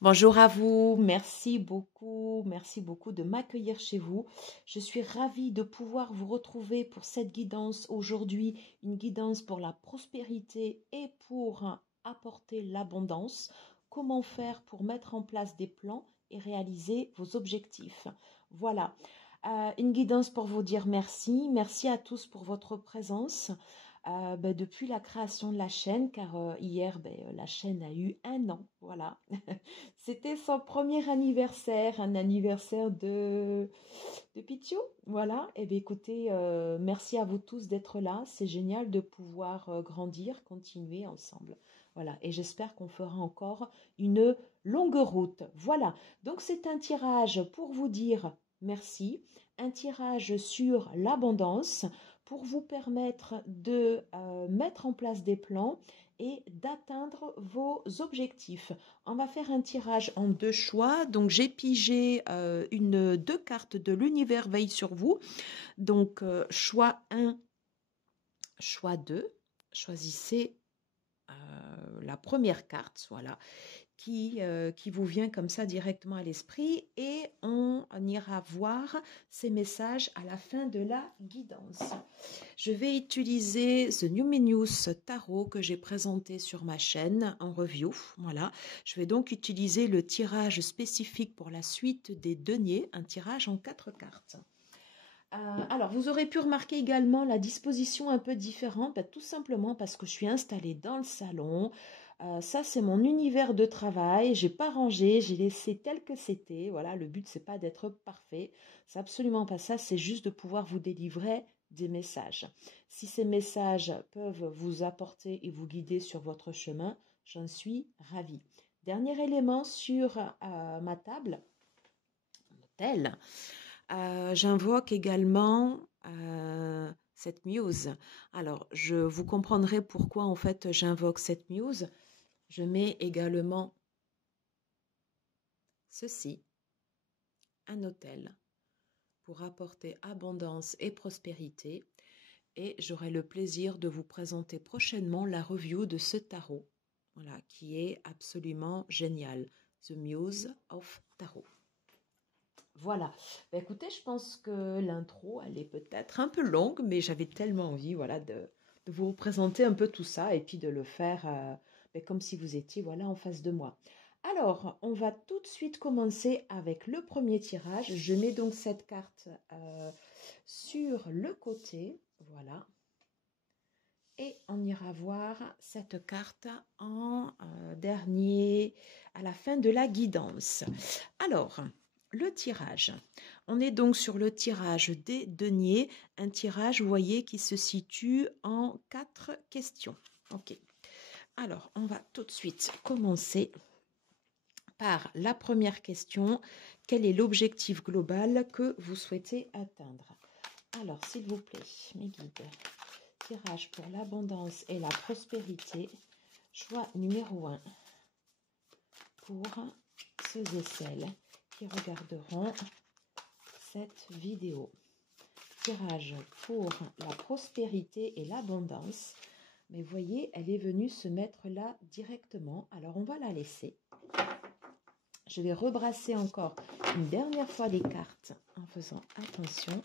Bonjour à vous, merci beaucoup de m'accueillir chez vous. Je suis ravie de pouvoir vous retrouver pour cette guidance aujourd'hui, une guidance pour la prospérité et pour apporter l'abondance. Comment faire pour mettre en place des plans et réaliser vos objectifs. Voilà, une guidance pour vous dire merci. Merci à tous pour votre présence. Depuis la création de la chaîne, car hier, la chaîne a eu 1 an, voilà. C'était son premier anniversaire, un anniversaire de Pichou, voilà. Et bien écoutez, merci à vous tous d'être là, c'est génial de pouvoir grandir, continuer ensemble. Voilà, et j'espère qu'on fera encore une longue route. Voilà, donc c'est un tirage pour vous dire merci, un tirage sur l'abondance, pour vous permettre de mettre en place des plans et d'atteindre vos objectifs. On va faire un tirage en 2 choix. Donc, j'ai pigé deux cartes de l'univers veille sur vous. Donc, choix 1, choix 2. Choisissez la première carte, voilà, qui vous vient comme ça directement à l'esprit et on ira voir ces messages à la fin de la guidance. Je vais utiliser The Numinous Tarot que j'ai présenté sur ma chaîne en review. Voilà. Je vais donc utiliser le tirage spécifique pour la suite des deniers, un tirage en 4 cartes. Alors, vous aurez pu remarquer également la disposition un peu différente, tout simplement parce que je suis installée dans le salon. Ça, c'est mon univers de travail. J'ai pas rangé, j'ai laissé tel que c'était. Voilà, le but, c'est pas d'être parfait. C'est absolument pas ça. C'est juste de pouvoir vous délivrer des messages. Si ces messages peuvent vous apporter et vous guider sur votre chemin, j'en suis ravie. Dernier élément sur ma table, tel. J'invoque également cette muse. Alors, vous comprendrez pourquoi en fait j'invoque cette muse. Je mets également ceci, un autel, pour apporter abondance et prospérité. Et j'aurai le plaisir de vous présenter prochainement la review de ce tarot, voilà, qui est absolument génial. The Muse of Tarot. Voilà. Écoutez, je pense que l'intro, elle est peut-être un peu longue, mais j'avais tellement envie, voilà, de vous présenter un peu tout ça et puis de le faire comme si vous étiez, voilà, en face de moi. Alors, on va tout de suite commencer avec le premier tirage. Je mets donc cette carte sur le côté, voilà. Et on ira voir cette carte en dernier, à la fin de la guidance. Alors, le tirage. On est donc sur le tirage des deniers, un tirage, vous voyez, qui se situe en 4 questions. Ok. Alors, on va tout de suite commencer par la première question. Quel est l'objectif global que vous souhaitez atteindre? Alors, s'il vous plaît, mes guides, tirage pour l'abondance et la prospérité, choix numéro 1 pour ceux et celles qui regarderont cette vidéo. Tirage pour la prospérité et l'abondance. Mais voyez, elle est venue se mettre là directement. Alors, on va la laisser. Je vais rebrasser encore une dernière fois les cartes en faisant attention.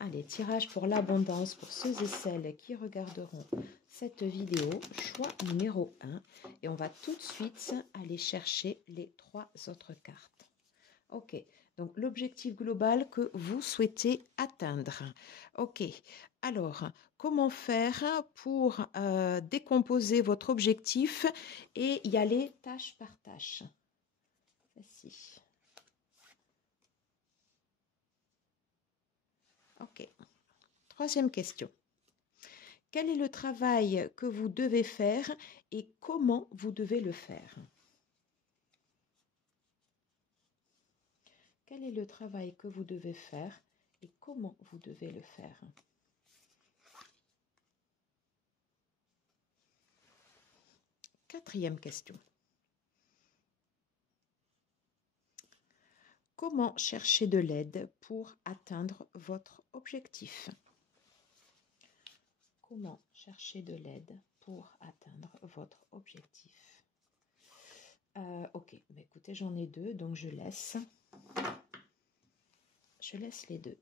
Allez, tirage pour l'abondance pour ceux et celles qui regarderont cette vidéo, choix numéro 1. Et on va tout de suite aller chercher les 3 autres cartes. Ok, donc l'objectif global que vous souhaitez atteindre. Ok, alors comment faire pour décomposer votre objectif et y aller tâche par tâche? Voici. Ok, troisième question. Quel est le travail que vous devez faire et comment vous devez le faire? Quel est le travail que vous devez faire et comment vous devez le faire? Quatrième question. Comment chercher de l'aide pour atteindre votre objectif? Comment chercher de l'aide pour atteindre votre objectif? Ok, mais écoutez, côté, j'en ai deux, donc je laisse les deux.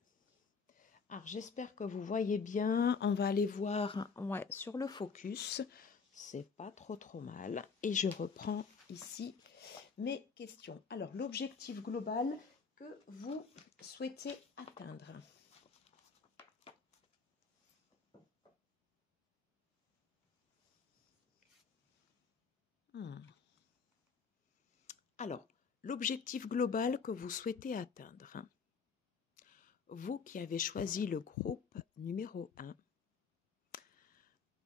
Alors, j'espère que vous voyez bien. On va aller voir sur le focus. C'est pas trop mal. Et je reprends ici mes questions. Alors, l'objectif global que vous souhaitez atteindre. Alors, l'objectif global que vous souhaitez atteindre. Vous qui avez choisi le groupe numéro 1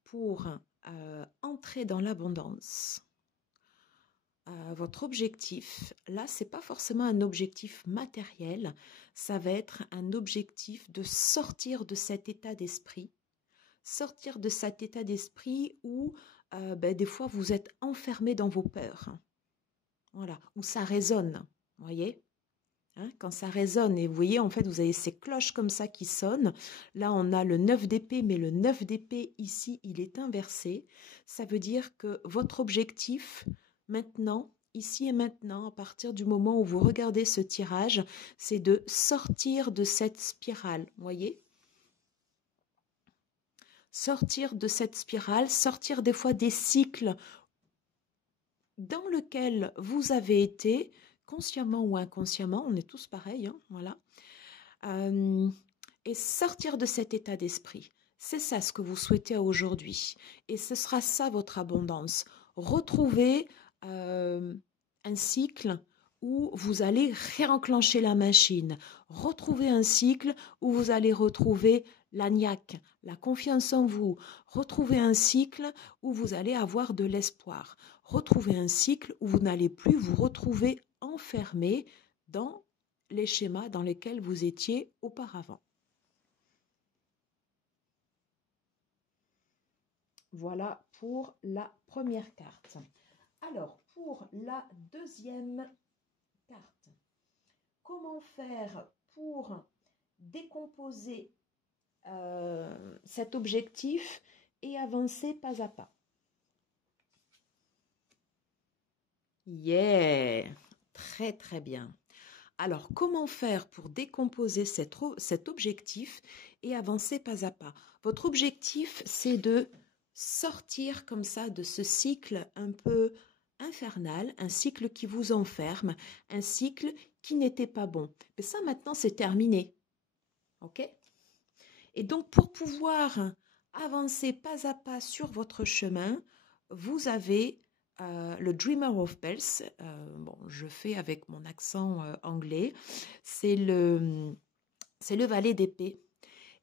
pour entrer dans l'abondance, votre objectif, là, c'est pas forcément un objectif matériel, ça va être un objectif de sortir de cet état d'esprit, où des fois vous êtes enfermé dans vos peurs, voilà, où ça résonne, vous voyez. Quand ça résonne, et vous voyez, en fait, vous avez ces cloches comme ça qui sonnent. Là, on a le 9 d'épée, mais le 9 d'épée, ici, il est inversé. Ça veut dire que votre objectif, maintenant, ici et maintenant, à partir du moment où vous regardez ce tirage, c'est de sortir de cette spirale, vous voyez ? Sortir de cette spirale, sortir des fois des cycles dans lesquels vous avez été, consciemment ou inconsciemment, on est tous pareils, voilà. Et sortir de cet état d'esprit. C'est ça ce que vous souhaitez aujourd'hui. Et ce sera ça votre abondance. Retrouver un cycle où vous allez réenclencher la machine. Retrouver un cycle où vous allez retrouver la niaque, la confiance en vous. Retrouver un cycle où vous allez avoir de l'espoir. Retrouver un cycle où vous n'allez plus vous retrouver enfermé dans les schémas dans lesquels vous étiez auparavant. Voilà pour la première carte. Alors, pour la deuxième carte, comment faire pour décomposer cet objectif et avancer pas à pas? Yeah, très bien. Alors, comment faire pour décomposer cet objectif et avancer pas à pas? Votre objectif, c'est de sortir comme ça de ce cycle un peu infernal, un cycle qui vous enferme, un cycle qui n'était pas bon. Mais ça, maintenant, c'est terminé. OK? Et donc, pour pouvoir avancer pas à pas sur votre chemin, vous avez le Dreamer of Bells. Je fais avec mon accent anglais. C'est le valet d'épée.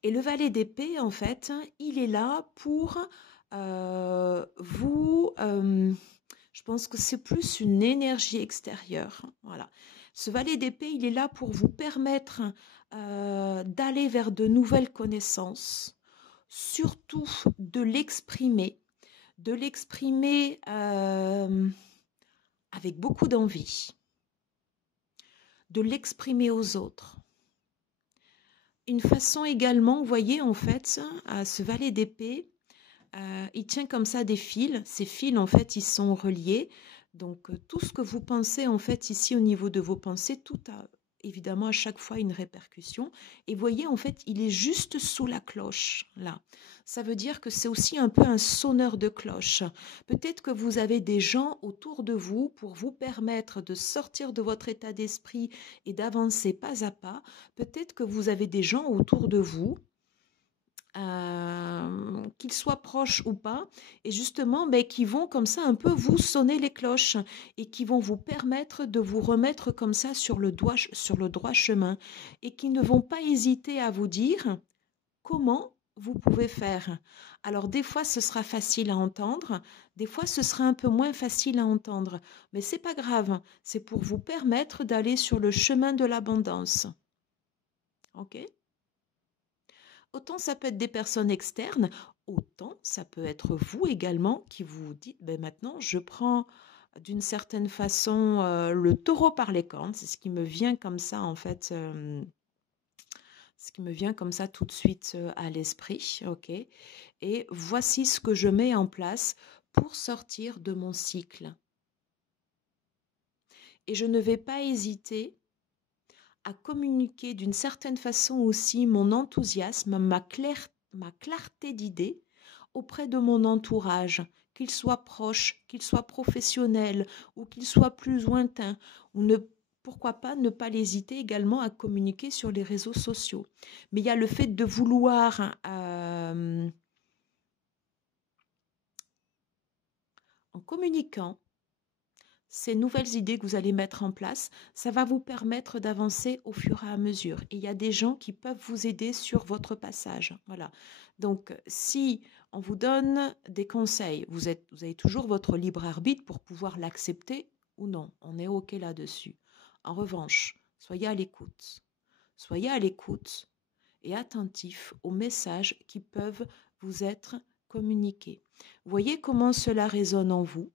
Et le valet d'épée, en fait, il est là pour vous... je pense que c'est plus une énergie extérieure. Voilà. Ce valet d'épée, il est là pour vous permettre d'aller vers de nouvelles connaissances, surtout de l'exprimer avec beaucoup d'envie, de l'exprimer aux autres. Une façon également, vous voyez, en fait, ce valet d'épée, il tient comme ça des fils. Ces fils, en fait, ils sont reliés. Donc, tout ce que vous pensez, en fait, ici, au niveau de vos pensées, tout a évidemment à chaque fois une répercussion. Et vous voyez, en fait, il est juste sous la cloche, là. Ça veut dire que c'est aussi un peu un sonneur de cloche. Peut-être que vous avez des gens autour de vous pour vous permettre de sortir de votre état d'esprit et d'avancer pas à pas. Peut-être que vous avez des gens autour de vous, qu'ils soient proches ou pas, et justement qui vont comme ça un peu vous sonner les cloches et qui vont vous permettre de vous remettre comme ça sur le droit chemin, et qui ne vont pas hésiter à vous dire comment vous pouvez faire. Alors des fois ce sera facile à entendre, des fois ce sera un peu moins facile à entendre, mais c'est pas grave, c'est pour vous permettre d'aller sur le chemin de l'abondance. Ok ? Autant ça peut être des personnes externes, autant ça peut être vous également qui vous dites, maintenant je prends d'une certaine façon le taureau par les cornes, c'est ce qui me vient comme ça en fait, ce qui me vient comme ça tout de suite à l'esprit, ok. Et voici ce que je mets en place pour sortir de mon cycle. Et je ne vais pas hésiter à communiquer d'une certaine façon aussi mon enthousiasme, ma clarté d'idées auprès de mon entourage, qu'il soit proche, qu'il soit professionnel ou qu'il soit plus lointain, ou pourquoi pas ne pas hésiter également à communiquer sur les réseaux sociaux. Mais il y a le fait de vouloir en communiquant ces nouvelles idées que vous allez mettre en place, ça va vous permettre d'avancer au fur et à mesure. Et il y a des gens qui peuvent vous aider sur votre passage. Voilà. Donc, si on vous donne des conseils, vous avez toujours votre libre arbitre pour pouvoir l'accepter ou non. On est OK là-dessus. En revanche, soyez à l'écoute. Soyez à l'écoute et attentif aux messages qui peuvent vous être communiqués. Voyez comment cela résonne en vous.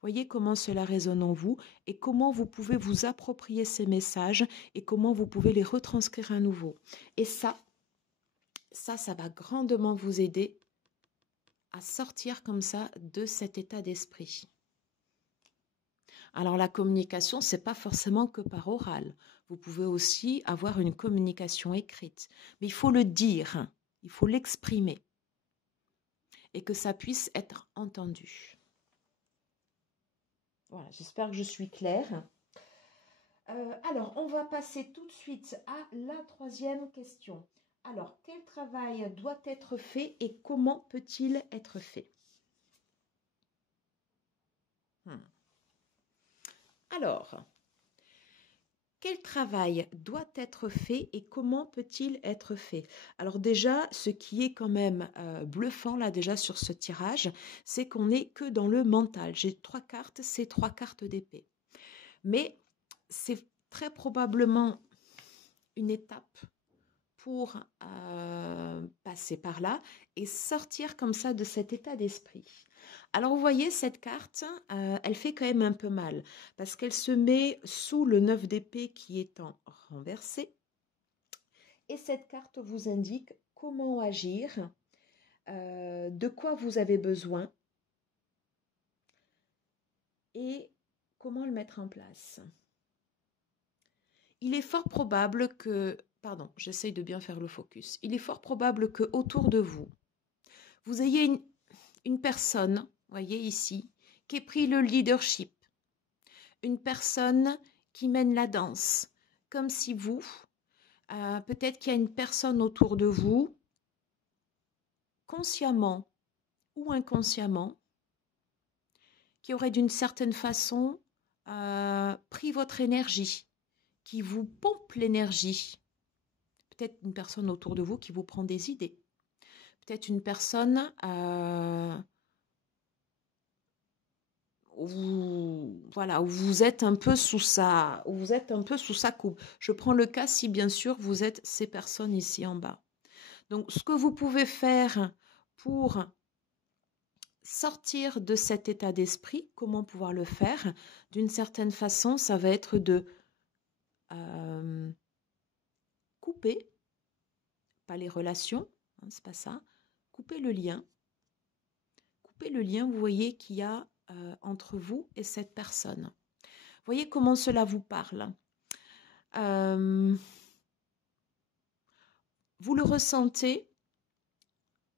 Voyez comment cela résonne en vous et comment vous pouvez vous approprier ces messages et comment vous pouvez les retranscrire à nouveau. Et ça va grandement vous aider à sortir comme ça de cet état d'esprit. Alors la communication, c'est pas forcément que par oral. Vous pouvez aussi avoir une communication écrite. Mais il faut le dire, il faut l'exprimer et que ça puisse être entendu. Voilà, j'espère que je suis claire. Alors, on va passer tout de suite à la troisième question. Alors, quel travail doit être fait et comment peut-il être fait? Alors, quel travail doit être fait et comment peut-il être fait? Alors déjà, ce qui est quand même bluffant là déjà sur ce tirage, c'est qu'on n'est que dans le mental. J'ai 3 cartes, c'est 3 cartes d'épée. Mais c'est très probablement une étape pour passer par là et sortir comme ça de cet état d'esprit. Alors vous voyez, cette carte, elle fait quand même un peu mal parce qu'elle se met sous le 9 d'épée qui est en renversé. Et cette carte vous indique comment agir, de quoi vous avez besoin et comment le mettre en place. Il est fort probable que, pardon, j'essaye de bien faire le focus. Il est fort probable que autour de vous, vous ayez une personne, voyez ici, qui ait pris le leadership. Une personne qui mène la danse, comme si vous, peut-être qu'il y a une personne autour de vous, consciemment ou inconsciemment, qui aurait d'une certaine façon pris votre énergie, qui vous pompe l'énergie. Peut-être une personne autour de vous qui vous prend des idées. Peut-être une personne où vous êtes un peu sous sa coupe. Je prends le cas si bien sûr vous êtes ces personnes ici en bas. Donc ce que vous pouvez faire pour sortir de cet état d'esprit, comment pouvoir le faire? D'une certaine façon, ça va être de couper, pas les relations, hein, c'est pas ça, couper le lien. Couper le lien, vous voyez qu'il y a entre vous et cette personne. Voyez comment cela vous parle. Vous le ressentez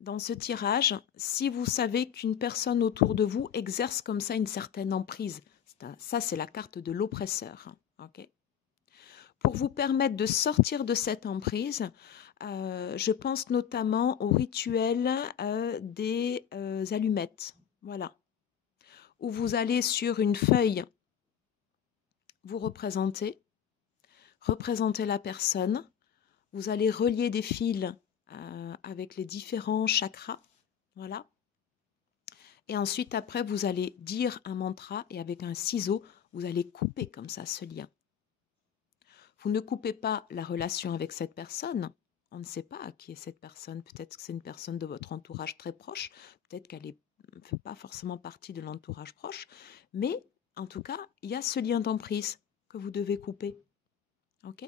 dans ce tirage si vous savez qu'une personne autour de vous exerce comme ça une certaine emprise. Ça, c'est la carte de l'oppresseur. Okay. Pour vous permettre de sortir de cette emprise, je pense notamment au rituel des allumettes. Voilà. Où vous allez sur une feuille, vous représentez la personne, vous allez relier des fils avec les différents chakras, voilà. Et ensuite, après, vous allez dire un mantra et avec un ciseau, vous allez couper comme ça ce lien. Vous ne coupez pas la relation avec cette personne. On ne sait pas qui est cette personne. Peut-être que c'est une personne de votre entourage très proche. Peut-être qu'elle ne fait pas forcément partie de l'entourage proche. Mais en tout cas, il y a ce lien d'emprise que vous devez couper. Ok ?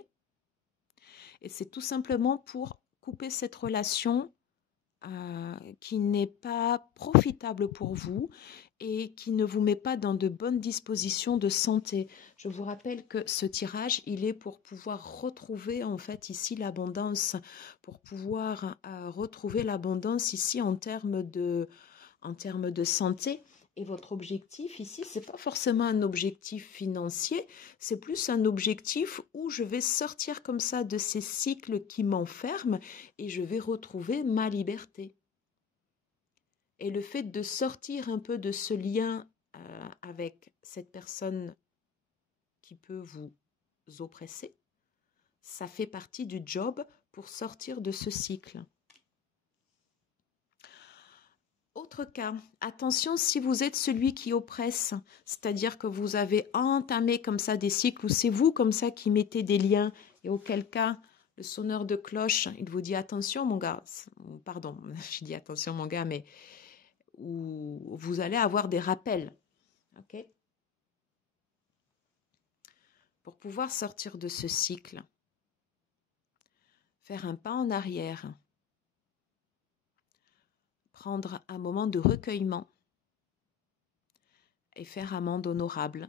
Et c'est tout simplement pour couper cette relation qui n'est pas profitable pour vous et qui ne vous met pas dans de bonnes dispositions de santé. Je vous rappelle que ce tirage, il est pour pouvoir retrouver en fait ici l'abondance, pour pouvoir retrouver l'abondance ici en termes de santé. Et votre objectif ici, c'est pas forcément un objectif financier, c'est plus un objectif où je vais sortir comme ça de ces cycles qui m'enferment et je vais retrouver ma liberté. Et le fait de sortir un peu de ce lien avec cette personne qui peut vous oppresser, ça fait partie du job pour sortir de ce cycle. Autre cas, attention si vous êtes celui qui oppresse, c'est-à-dire que vous avez entamé comme ça des cycles où c'est vous comme ça qui mettez des liens et auquel cas le sonneur de cloche, il vous dit attention mon gars, pardon, je dis attention mon gars, mais où vous allez avoir des rappels, ok? Pour pouvoir sortir de ce cycle, faire un pas en arrière, prendre un moment de recueillement et faire amende honorable.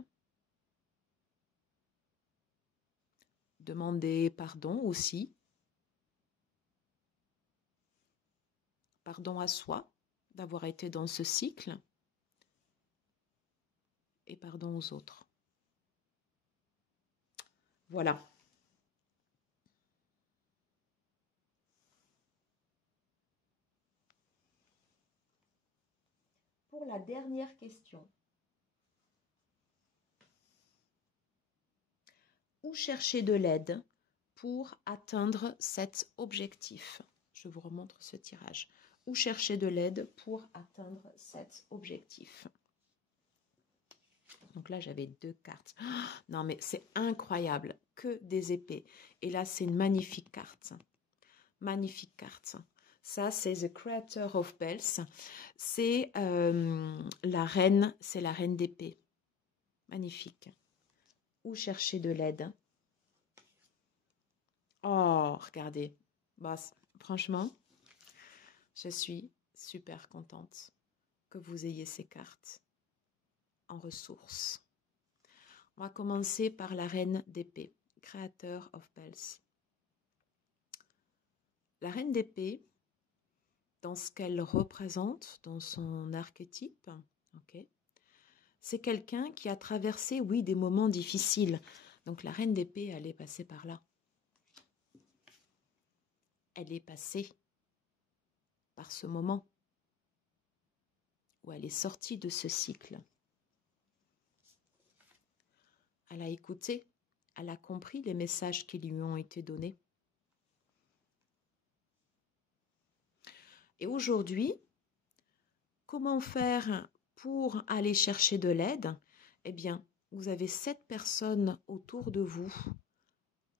Demander pardon aussi. Pardon à soi d'avoir été dans ce cycle et pardon aux autres. Voilà. Pour la dernière question. Où chercher de l'aide pour atteindre cet objectif? Je vous remontre ce tirage. Où chercher de l'aide pour atteindre cet objectif? Donc là, j'avais 2 cartes. Non, mais c'est incroyable. Que des épées. Et là, c'est une magnifique carte. Magnifique carte. Ça, c'est The Creator of Bells. C'est la reine d'épée. Magnifique. Où chercher de l'aide? Oh, regardez. Bah, franchement, je suis super contente que vous ayez ces cartes en ressources. On va commencer par la reine d'épée, Creator of Bells. La reine d'épée, dans ce qu'elle représente, dans son archétype, ok, c'est quelqu'un qui a traversé, oui, des moments difficiles. Donc la reine d'épée, elle est passée par là. Elle est passée par ce moment où elle est sortie de ce cycle. Elle a écouté, elle a compris les messages qui lui ont été donnés. Et aujourd'hui, comment faire pour aller chercher de l'aide? Eh bien, vous avez 7 personnes autour de vous,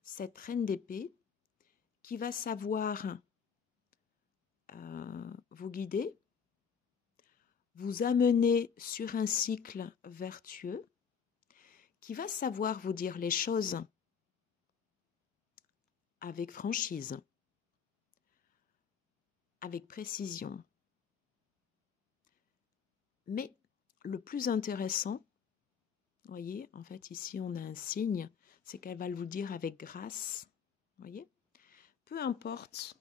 cette reine d'épée, qui va savoir vous guider, vous amener sur un cycle vertueux, qui va savoir vous dire les choses avec franchise, avec précision. Mais le plus intéressant, vous voyez, en fait ici on a un signe, c'est qu'elle va vous dire avec grâce, voyez, peu importe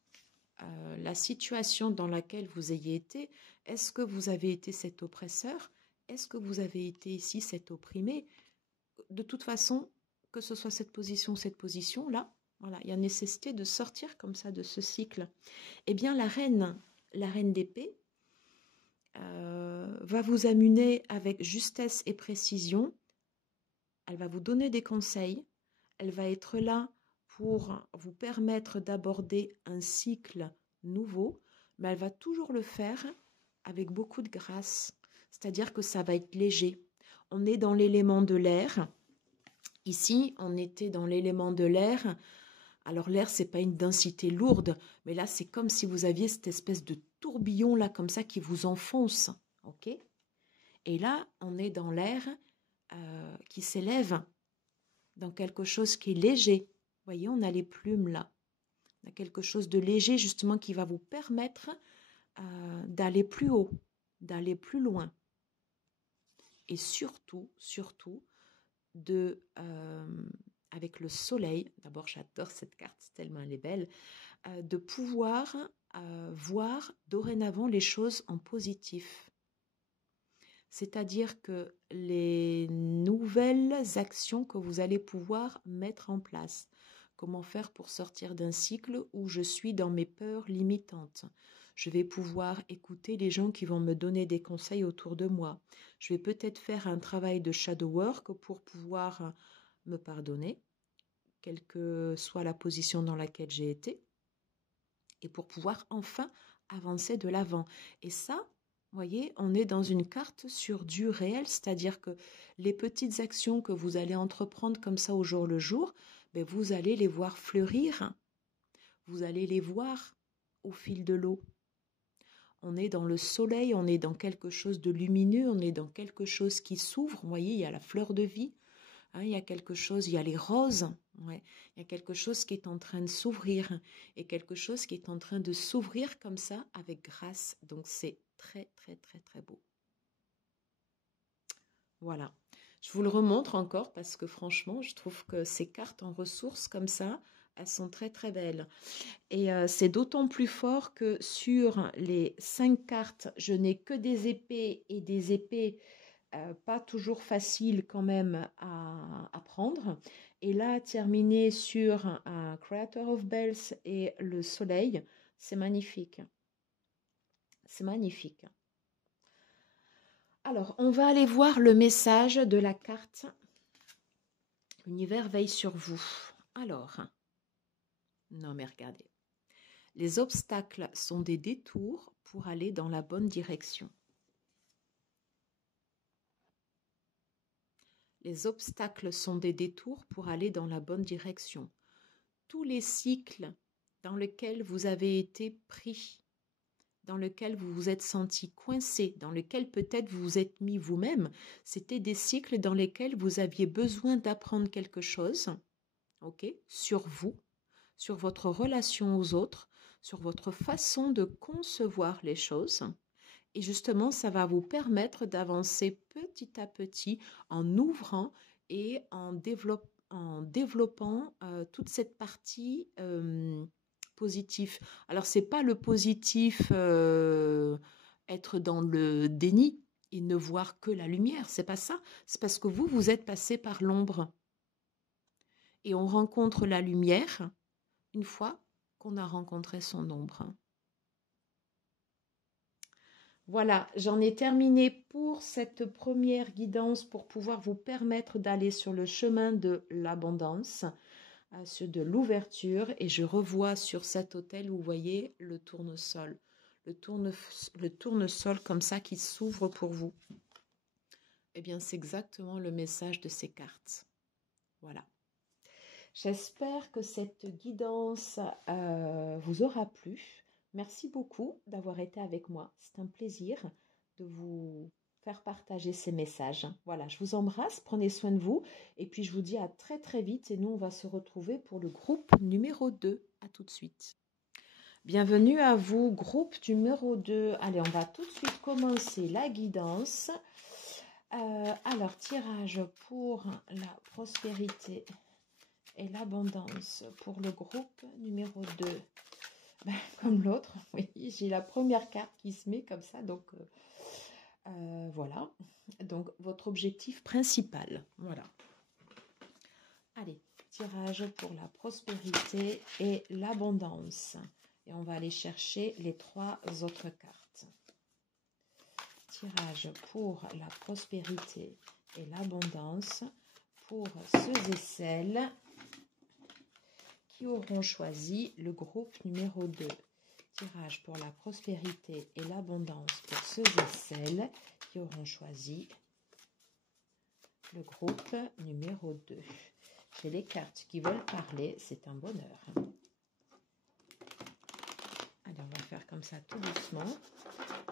la situation dans laquelle vous ayez été, est-ce que vous avez été cet oppresseur, est-ce que vous avez été ici cet opprimé, de toute façon, que ce soit cette position-là, voilà, il y a nécessité de sortir comme ça de ce cycle. Eh bien, la reine d'épée, va vous amener avec justesse et précision, elle va vous donner des conseils, elle va être là pour vous permettre d'aborder un cycle nouveau, mais elle va toujours le faire avec beaucoup de grâce, c'est-à-dire que ça va être léger. On est dans l'élément de l'air. Ici, on était dans l'élément de l'air. Alors l'air, c'est pas une densité lourde, mais là, c'est comme si vous aviez cette espèce de tourbillon là, comme ça, qui vous enfonce. Ok? Et là, on est dans l'air qui s'élève, dans quelque chose qui est léger. Vous voyez, on a les plumes là. On a quelque chose de léger, justement, qui va vous permettre d'aller plus haut, d'aller plus loin. et surtout, surtout, avec le soleil, d'abord j'adore cette carte tellement elle est belle, de pouvoir voir dorénavant les choses en positif. C'est-à-dire que les nouvelles actions que vous allez pouvoir mettre en place. Comment faire pour sortir d'un cycle où je suis dans mes peurs limitantes? Je vais pouvoir écouter les gens qui vont me donner des conseils autour de moi. Je vais peut-être faire un travail de shadow work pour pouvoir me pardonner, quelle que soit la position dans laquelle j'ai été, et pour pouvoir enfin avancer de l'avant. Et ça, vous voyez, on est dans une carte sur du réel, c'est-à-dire que les petites actions que vous allez entreprendre comme ça au jour le jour, ben vous allez les voir fleurir, vous allez les voir au fil de l'eau. On est dans le soleil, on est dans quelque chose de lumineux, on est dans quelque chose qui s'ouvre. Vous voyez, il y a la fleur de vie, hein, il y a quelque chose, il y a les roses, ouais, il y a quelque chose qui est en train de s'ouvrir et quelque chose qui est en train de s'ouvrir comme ça avec grâce. Donc c'est très, très, très, très beau. Voilà. Je vous le remontre encore parce que franchement, je trouve que ces cartes en ressources comme ça, elles sont très, très belles. Et c'est d'autant plus fort que sur les 5 cartes, je n'ai que des épées et des épées pas toujours faciles quand même à prendre. Et là, terminer sur un Creator of Bells et le soleil, c'est magnifique. C'est magnifique. Alors, on va aller voir le message de la carte. L'univers veille sur vous. Alors, non mais regardez. Les obstacles sont des détours pour aller dans la bonne direction. Les obstacles sont des détours pour aller dans la bonne direction. Tous les cycles dans lesquels vous avez été pris, dans lesquels vous vous êtes senti coincé, dans lesquels peut-être vous vous êtes mis vous-même, c'était des cycles dans lesquels vous aviez besoin d'apprendre quelque chose, sur vous, sur votre relation aux autres, sur votre façon de concevoir les choses. Et justement, ça va vous permettre d'avancer petit à petit en ouvrant et en développant toute cette partie positive. Alors, ce n'est pas le positif être dans le déni et ne voir que la lumière, c'est pas ça. C'est parce que vous êtes passé par l'ombre. Et on rencontre la lumière une fois qu'on a rencontré son ombre. Voilà, j'en ai terminé pour cette première guidance pour pouvoir vous permettre d'aller sur le chemin de l'abondance, de l'ouverture. Et je revois sur cet autel, vous voyez, le tournesol. Le tournesol comme ça qui s'ouvre pour vous. Eh bien, c'est exactement le message de ces cartes. Voilà. J'espère que cette guidance vous aura plu. Merci beaucoup d'avoir été avec moi. C'est un plaisir de vous faire partager ces messages. Voilà, je vous embrasse, prenez soin de vous. Et puis, je vous dis à très très vite. Et nous, on va se retrouver pour le groupe numéro 2. À tout de suite. Bienvenue à vous, groupe numéro 2. Allez, on va tout de suite commencer la guidance. Alors, tirage pour la prospérité et l'abondance pour le groupe numéro 2. Comme l'autre, oui, j'ai la première carte qui se met comme ça, donc voilà. Donc, votre objectif principal, voilà. Allez, tirage pour la prospérité et l'abondance. Et on va aller chercher les 3 autres cartes. Tirage pour la prospérité et l'abondance pour ceux et celles qui auront choisi le groupe numéro 2. Tirage pour la prospérité et l'abondance pour ceux et celles qui auront choisi le groupe numéro 2. J'ai les cartes qui veulent parler, c'est un bonheur. Allez, on va faire comme ça tout doucement.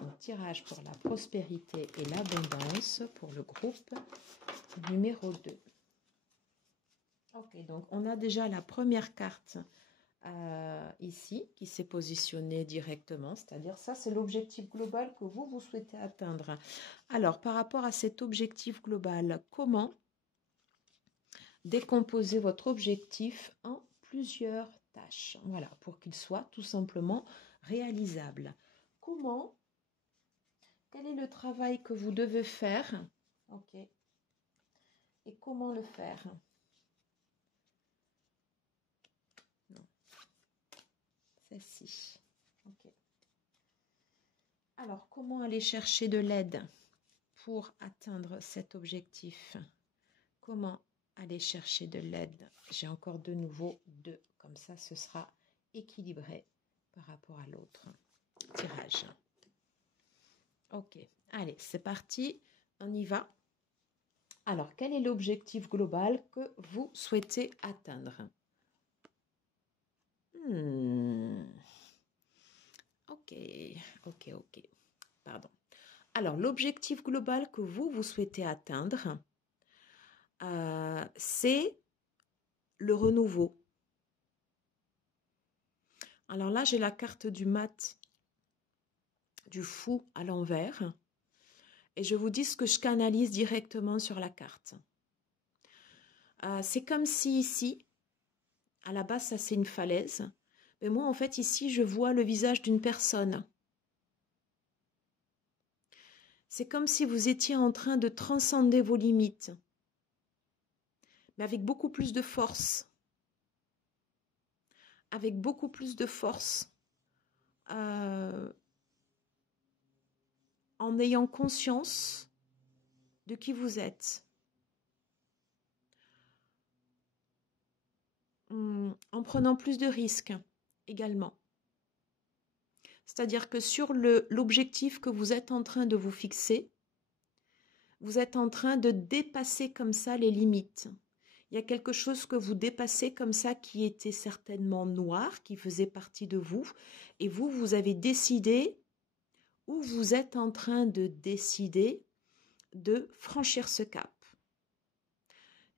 Donc, tirage pour la prospérité et l'abondance pour le groupe numéro 2. Ok, donc on a déjà la première carte ici qui s'est positionné directement, c'est-à-dire ça c'est l'objectif global que vous souhaitez atteindre. Alors par rapport à cet objectif global, comment décomposer votre objectif en plusieurs tâches, voilà, pour qu'il soit tout simplement réalisable. Comment, quel est le travail que vous devez faire, ok, et comment le faire? Non, celle-ci, ok. Alors, comment aller chercher de l'aide pour atteindre cet objectif? Comment aller chercher de l'aide? J'ai encore de nouveau deux, comme ça ce sera équilibré par rapport à l'autre tirage. Ok, allez, c'est parti, on y va. Alors, quel est l'objectif global que vous souhaitez atteindre? Ok, ok. Pardon. Alors, l'objectif global que vous souhaitez atteindre, c'est le renouveau. Alors là, j'ai la carte du mat, du fou à l'envers. Et je vous dis ce que je canalise directement sur la carte. C'est comme si ici, à la base, ça c'est une falaise. Mais moi, en fait, ici, je vois le visage d'une personne. C'est comme si vous étiez en train de transcender vos limites, mais avec beaucoup plus de force. Avec beaucoup plus de force. En ayant conscience de qui vous êtes. En prenant plus de risques également. C'est-à-dire que sur l'objectif que vous êtes en train de vous fixer, vous êtes en train de dépasser comme ça les limites. Il y a quelque chose que vous dépassez comme ça qui était certainement noir, qui faisait partie de vous, et vous avez décidé, ou vous êtes en train de décider de franchir ce cap.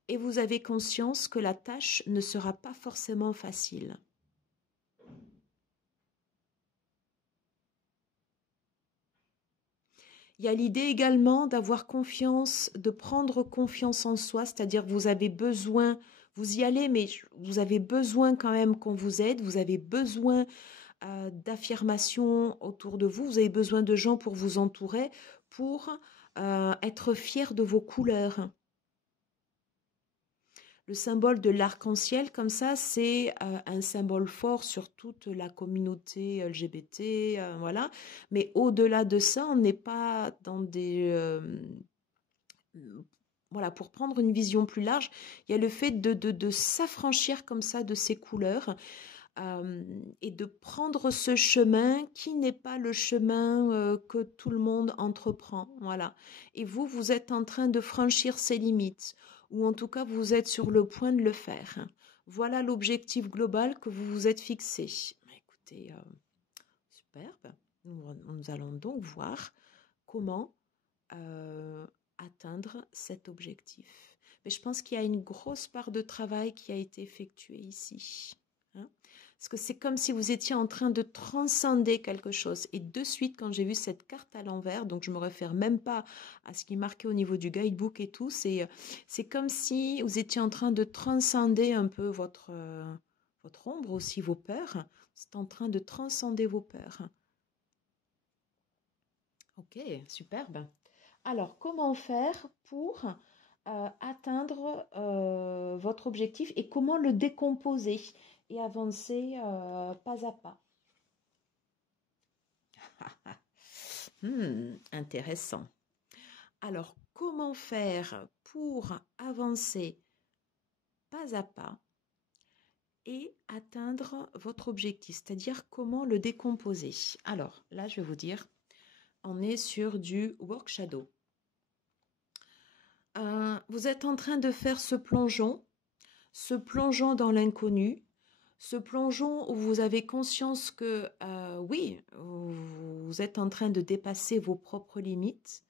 Et vous avez conscience que la tâche ne sera pas forcément facile. Il y a l'idée également d'avoir confiance, de prendre confiance en soi, c'est-à-dire que vous avez besoin, vous y allez, mais vous avez besoin quand même qu'on vous aide, vous avez besoin d'affirmations autour de vous, vous avez besoin de gens pour vous entourer, pour être fier de vos couleurs. Le symbole de l'arc-en-ciel, comme ça, c'est un symbole fort sur toute la communauté LGBT, voilà. Mais au-delà de ça, on n'est pas dans des... voilà, pour prendre une vision plus large, il y a le fait de s'affranchir comme ça de ces couleurs et de prendre ce chemin qui n'est pas le chemin que tout le monde entreprend, voilà. Et vous êtes en train de franchir ces limites, ou en tout cas vous êtes sur le point de le faire. Voilà l'objectif global que vous vous êtes fixé. Écoutez, superbe. Nous allons donc voir comment atteindre cet objectif. Mais je pense qu'il y a une grosse part de travail qui a été effectuée ici. Hein, parce que c'est comme si vous étiez en train de transcender quelque chose. Et de suite, quand j'ai vu cette carte à l'envers, donc je me réfère même pas à ce qui est marqué au niveau du guidebook et tout, c'est comme si vous étiez en train de transcender un peu votre ombre aussi, vos peurs. C'est en train de transcender vos peurs. Ok, superbe. Alors, comment faire pour atteindre votre objectif et comment le décomposer et avancer pas à pas? Intéressant. Alors, comment faire pour avancer pas à pas et atteindre votre objectif? C'est-à-dire comment le décomposer? Alors, là, je vais vous dire, on est sur du work shadow. Vous êtes en train de faire ce plongeon dans l'inconnu, ce plongeon où vous avez conscience que oui, vous êtes en train de dépasser vos propres limites,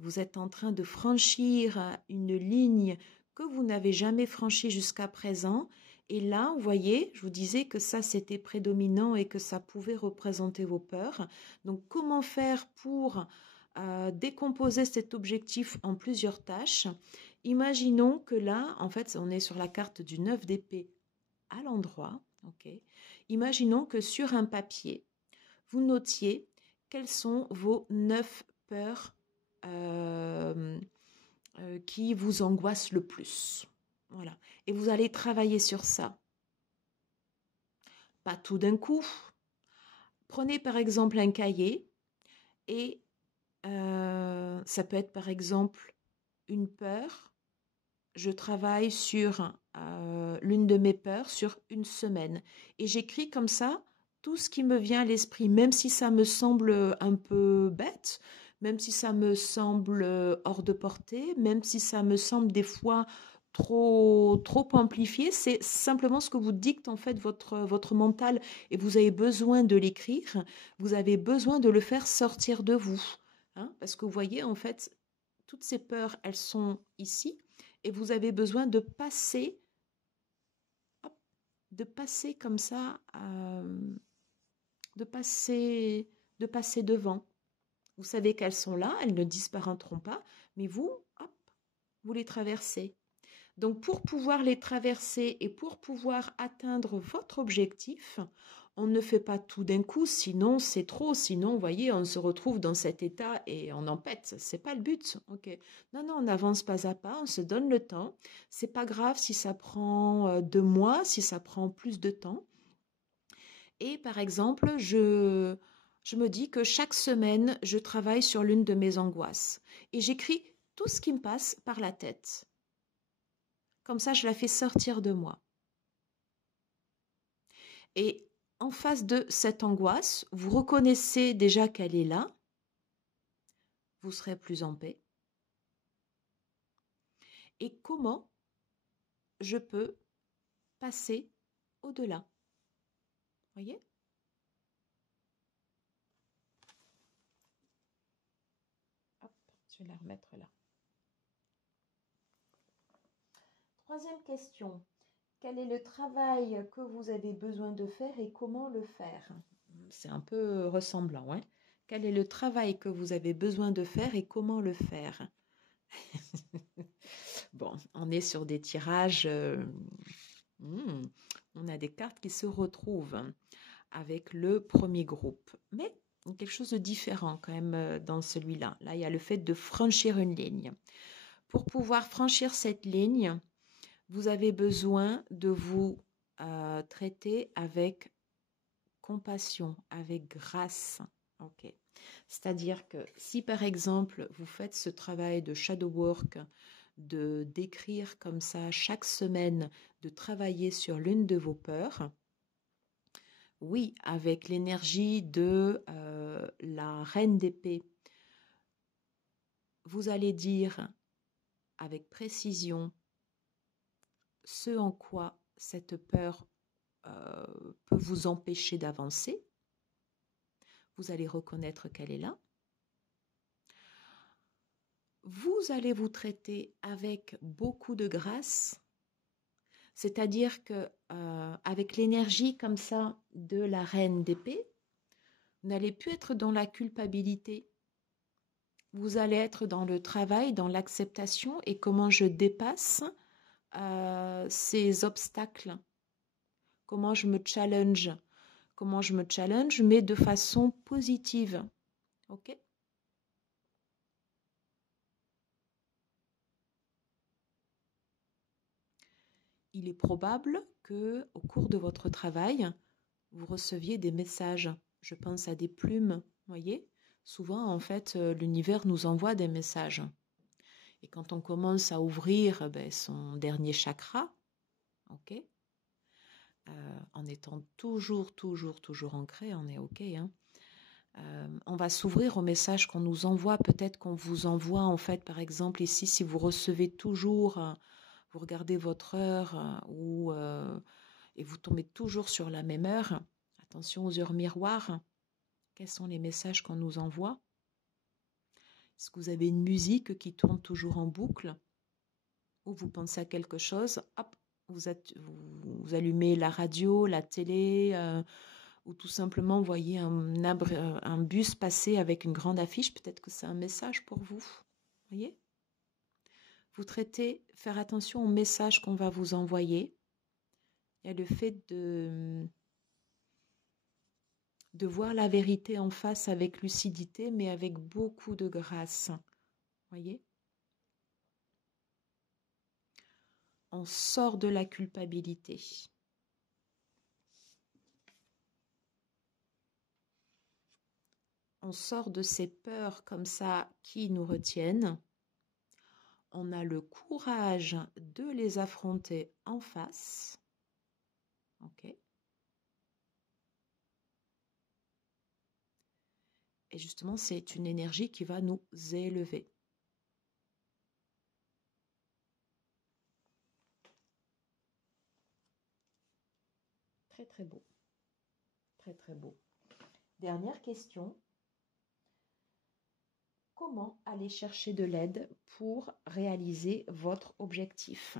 vous êtes en train de franchir une ligne que vous n'avez jamais franchie jusqu'à présent Et là, vous voyez, je vous disais que ça, c'était prédominant et que ça pouvait représenter vos peurs. Donc, comment faire pour décomposer cet objectif en plusieurs tâches? Imaginons que là, en fait, on est sur la carte du 9 d'épée à l'endroit. Ok. Imaginons que sur un papier, vous notiez quelles sont vos 9 peurs qui vous angoissent le plus. Voilà. Et vous allez travailler sur ça. Pas tout d'un coup. Prenez par exemple un cahier et ça peut être par exemple une peur. Je travaille sur l'une de mes peurs sur une semaine. Et j'écris comme ça tout ce qui me vient à l'esprit, même si ça me semble un peu bête, même si ça me semble hors de portée, même si ça me semble des fois trop amplifié, c'est simplement ce que vous dicte en fait votre mental et vous avez besoin de l'écrire, vous avez besoin de le faire sortir de vous. Hein, parce que vous voyez en fait, toutes ces peurs, elles sont ici et vous avez besoin de passer, hop, de passer comme ça, de passer devant. Vous savez qu'elles sont là, elles ne disparaîtront pas, mais vous, hop, vous les traversez. Donc pour pouvoir les traverser et pour pouvoir atteindre votre objectif, on ne fait pas tout d'un coup, sinon c'est trop, sinon vous voyez, on se retrouve dans cet état et on en pète, c'est pas le but. OK. Non, on avance pas à pas, on se donne le temps. C'est pas grave si ça prend 2 mois, si ça prend plus de temps. Et par exemple, je me dis que chaque semaine, je travaille sur l'une de mes angoisses et j'écris tout ce qui me passe par la tête. Comme ça, je la fais sortir de moi. Et en face de cette angoisse, vous reconnaissez déjà qu'elle est là. Vous serez plus en paix. Et comment je peux passer au-delà? Voyez? Hop, je vais la remettre là. Troisième question. Quel est le travail que vous avez besoin de faire et comment le faire? C'est un peu ressemblant, hein? Quel est le travail que vous avez besoin de faire et comment le faire? Bon, on est sur des tirages. On a des cartes qui se retrouvent avec le premier groupe. Mais quelque chose de différent quand même dans celui-là. Là, il y a le fait de franchir une ligne. Pour pouvoir franchir cette ligne, vous avez besoin de vous traiter avec compassion, avec grâce. Ok. C'est-à-dire que si par exemple vous faites ce travail de shadow work, de d'écrire comme ça chaque semaine, de travailler sur l'une de vos peurs, oui, avec l'énergie de la reine d'épée, vous allez dire avec précision ce en quoi cette peur peut vous empêcher d'avancer. Vous allez reconnaître qu'elle est là. Vous allez vous traiter avec beaucoup de grâce, c'est-à-dire que avec l'énergie comme ça de la reine d'épée, vous n'allez plus être dans la culpabilité. Vous allez être dans le travail, dans l'acceptation et comment je dépasse ces obstacles, comment je me challenge, mais de façon positive. Ok? Il est probable que, au cours de votre travail, vous receviez des messages. Je pense à des plumes, voyez? Souvent, en fait, l'univers nous envoie des messages. Et quand on commence à ouvrir son dernier chakra, ok, en étant toujours ancré, on est ok, hein, on va s'ouvrir aux messages qu'on nous envoie. Peut-être qu'on vous envoie, en fait, par exemple, ici, si vous recevez toujours, vous regardez votre heure et vous tombez toujours sur la même heure, attention aux heures miroirs. Quels sont les messages qu'on nous envoie? Est-ce que vous avez une musique qui tourne toujours en boucle? Ou vous pensez à quelque chose, hop, vous allumez la radio, la télé, ou tout simplement voyez un bus passer avec une grande affiche, peut-être que c'est un message pour vous. Voyez? Vous traitez, faire attention au message qu'on va vous envoyer. Il y a le fait de voir la vérité en face avec lucidité, mais avec beaucoup de grâce. Voyez? On sort de la culpabilité. On sort de ces peurs comme ça qui nous retiennent. On a le courage de les affronter en face. Ok? Et justement, c'est une énergie qui va nous élever. Très, très beau. Très, très beau. Dernière question. Comment aller chercher de l'aide pour réaliser votre objectif?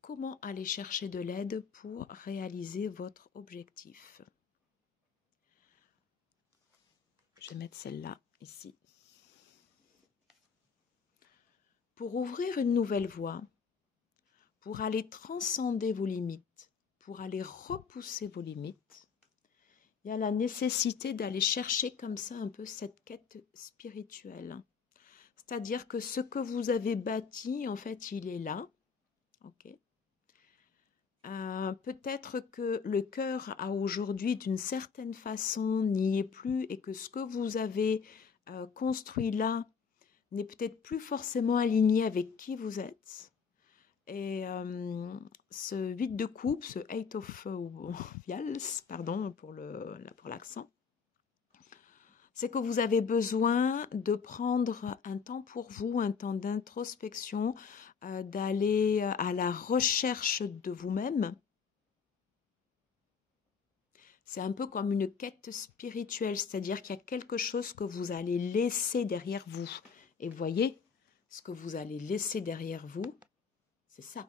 Comment aller chercher de l'aide pour réaliser votre objectif? Je vais mettre celle-là ici. Pour ouvrir une nouvelle voie, pour aller transcender vos limites, pour aller repousser vos limites, il y a la nécessité d'aller chercher comme ça un peu cette quête spirituelle. C'est-à-dire que ce que vous avez bâti, en fait, il est là. Ok. Peut-être que le cœur a aujourd'hui, d'une certaine façon, n'y est plus et que ce que vous avez construit là n'est peut-être plus forcément aligné avec qui vous êtes. Et ce 8 de coupe, ce 8 of Vials, pardon pour l'accent, c'est que vous avez besoin de prendre un temps pour vous, un temps d'introspection, d'aller à la recherche de vous-même. C'est un peu comme une quête spirituelle, c'est-à-dire qu'il y a quelque chose que vous allez laisser derrière vous. Et voyez, ce que vous allez laisser derrière vous, c'est ça.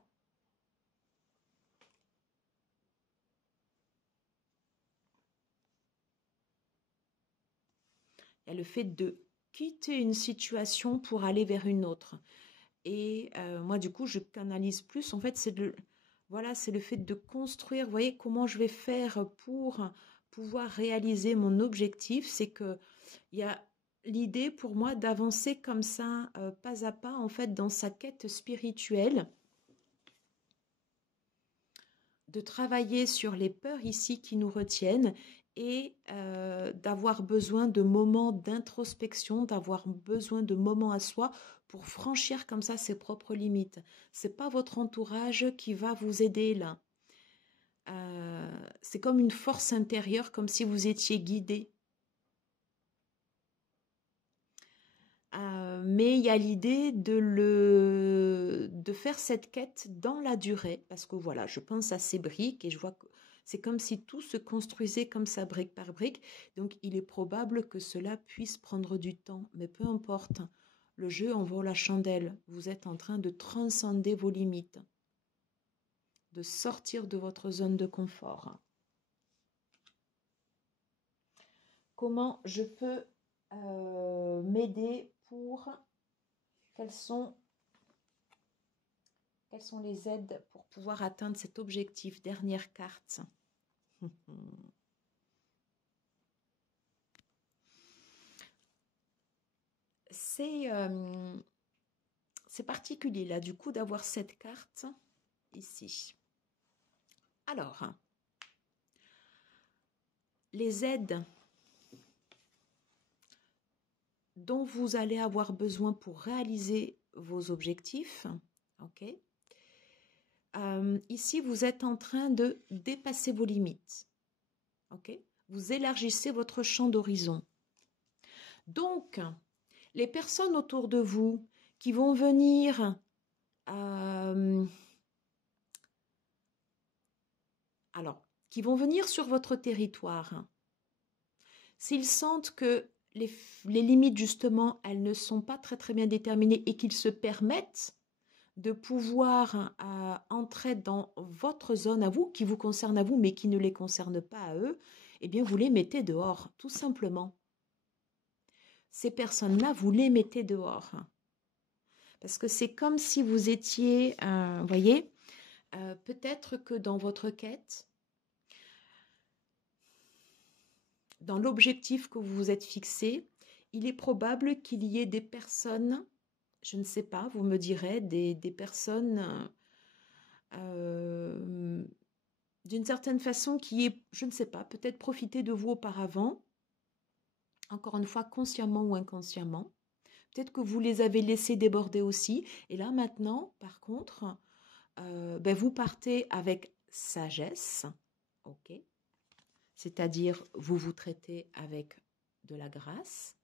Il y a le fait de quitter une situation pour aller vers une autre. Et moi, du coup, je canalise plus. En fait, c'est le fait de construire. Vous voyez comment je vais faire pour pouvoir réaliser mon objectif. C'est que il y a l'idée pour moi d'avancer comme ça, pas à pas, en fait, dans sa quête spirituelle, de travailler sur les peurs ici qui nous retiennent et d'avoir besoin de moments d'introspection, d'avoir besoin de moments à soi pour franchir comme ça ses propres limites. C'est pas votre entourage qui va vous aider là. C'est comme une force intérieure, comme si vous étiez guidé. Mais il y a l'idée de faire cette quête dans la durée, parce que voilà, je pense à ces briques et je vois que c'est comme si tout se construisait comme ça, brique par brique. Donc, il est probable que cela puisse prendre du temps, mais peu importe. Le jeu en vaut la chandelle. Vous êtes en train de transcender vos limites, de sortir de votre zone de confort. Comment je peux m'aider pour... Quelles sont les aides pour pouvoir atteindre cet objectif? Dernière carte. C'est particulier là du coup d'avoir cette carte ici. Alors, les aides dont vous allez avoir besoin pour réaliser vos objectifs, ok. Ici, vous êtes en train de dépasser vos limites, ok. Vous élargissez votre champ d'horizon. Donc, les personnes autour de vous qui vont venir qui vont venir sur votre territoire, s'ils sentent que les limites, justement, elles ne sont pas très très bien déterminées et qu'ils se permettent de pouvoir entrer dans votre zone à vous, qui vous concerne à vous, mais qui ne les concerne pas à eux, eh bien, vous les mettez dehors, tout simplement. Ces personnes-là, vous les mettez dehors. Parce que c'est comme si vous étiez, vous voyez, peut-être que dans votre quête, dans l'objectif que vous vous êtes fixé, il est probable qu'il y ait des personnes, je ne sais pas, vous me direz, des personnes d'une certaine façon qui est, je ne sais pas, peut-être profité de vous auparavant, encore une fois, consciemment ou inconsciemment. Peut-être que vous les avez laissés déborder aussi. Et là, maintenant, par contre, vous partez avec sagesse, ok? C'est-à-dire, vous vous traitez avec de la grâce.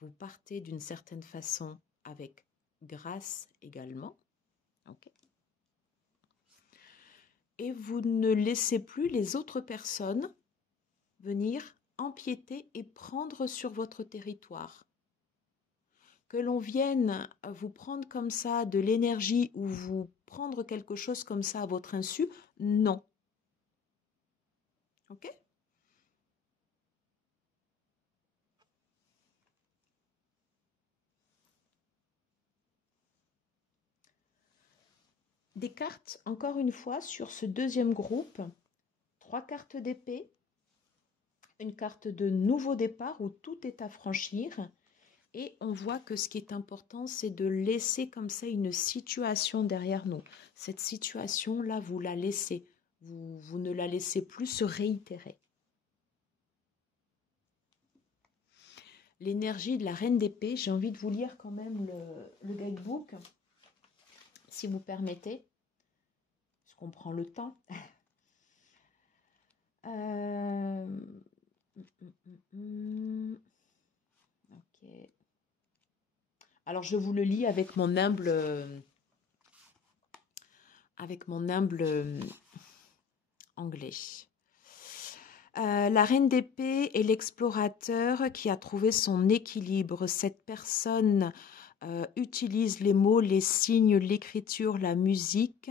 Vous partez d'une certaine façon avec grâce également, ok? Et vous ne laissez plus les autres personnes venir empiéter et prendre sur votre territoire. Que l'on vienne vous prendre comme ça de l'énergie ou vous prendre quelque chose comme ça à votre insu, non. Ok? Des cartes, encore une fois, sur ce deuxième groupe, 3 cartes d'épée, une carte de nouveau départ où tout est à franchir. Et on voit que ce qui est important, c'est de laisser comme ça une situation derrière nous. Cette situation-là, vous la laissez. Vous ne la laissez plus se réitérer. L'énergie de la reine d'épée, j'ai envie de vous lire quand même le guidebook, si vous permettez, parce qu'on prend le temps. Ok. Alors je vous le lis avec mon humble anglais. La reine d'épée est l'explorateur qui a trouvé son équilibre. Cette personne utilise les mots, les signes, l'écriture, la musique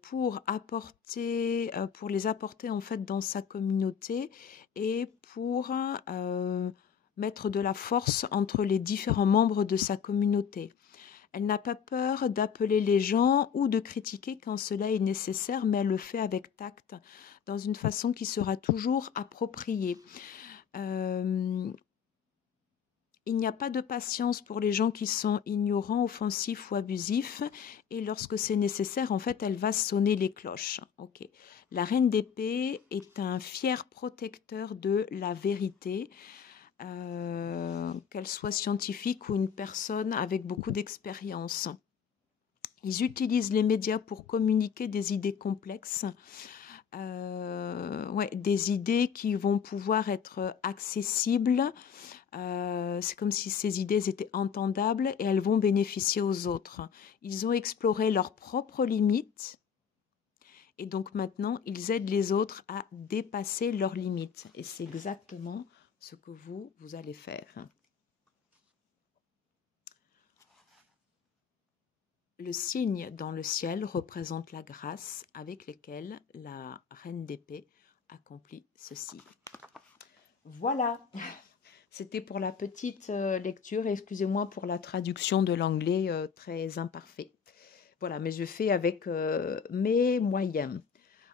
pour les apporter en fait dans sa communauté et pour mettre de la force entre les différents membres de sa communauté. Elle n'a pas peur d'appeler les gens ou de critiquer quand cela est nécessaire, mais elle le fait avec tact, dans une façon qui sera toujours appropriée. Il n'y a pas de patience pour les gens qui sont ignorants, offensifs ou abusifs, et lorsque c'est nécessaire, en fait, elle va sonner les cloches. Ok. La reine d'épée est un fier protecteur de la vérité. Qu'elle soit scientifique ou une personne avec beaucoup d'expérience. Ils utilisent les médias pour communiquer des idées complexes, des idées qui vont pouvoir être accessibles. C'est comme si ces idées étaient entendables et elles vont bénéficier aux autres. Ils ont exploré leurs propres limites et donc maintenant, ils aident les autres à dépasser leurs limites. Et c'est exactement ce que vous allez faire. Le signe dans le ciel représente la grâce avec laquelle la reine d'épée accomplit ceci. Voilà, c'était pour la petite lecture. Excusez-moi pour la traduction de l'anglais très imparfait. Voilà, mais je fais avec mes moyens.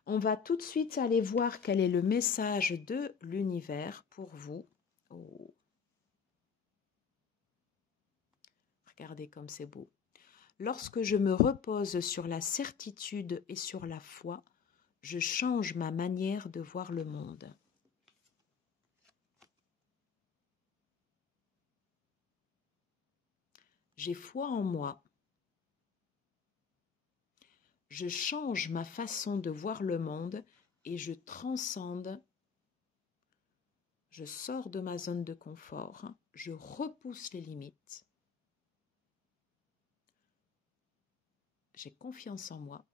On va tout de suite aller voir quel est le message de l'univers pour vous. Oh. Regardez comme c'est beau. Lorsque je me repose sur la certitude et sur la foi, je change ma manière de voir le monde. J'ai foi en moi. Je change ma façon de voir le monde et je transcende. Je sors de ma zone de confort. Je repousse les limites. J'ai confiance en moi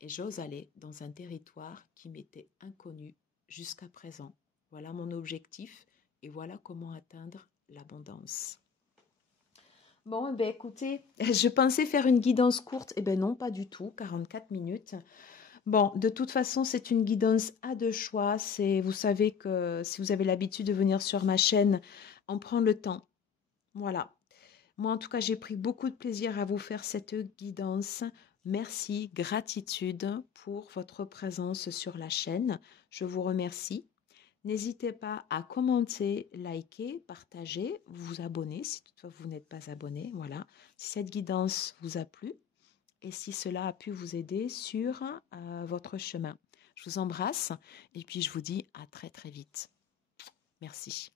et j'ose aller dans un territoire qui m'était inconnu jusqu'à présent. Voilà mon objectif Et voilà comment atteindre l'abondance. Bon, eh bien, écoutez, je pensais faire une guidance courte. Eh bien non, pas du tout, 44 minutes. Bon, de toute façon, c'est une guidance à deux choix. Vous savez que si vous avez l'habitude de venir sur ma chaîne, on prend le temps. Voilà. Moi, en tout cas, j'ai pris beaucoup de plaisir à vous faire cette guidance. Merci, gratitude pour votre présence sur la chaîne. Je vous remercie. N'hésitez pas à commenter, liker, partager, vous abonner si toutefois vous n'êtes pas abonné. Voilà. Si cette guidance vous a plu et si cela a pu vous aider sur votre chemin. Je vous embrasse et puis je vous dis à très très vite. Merci.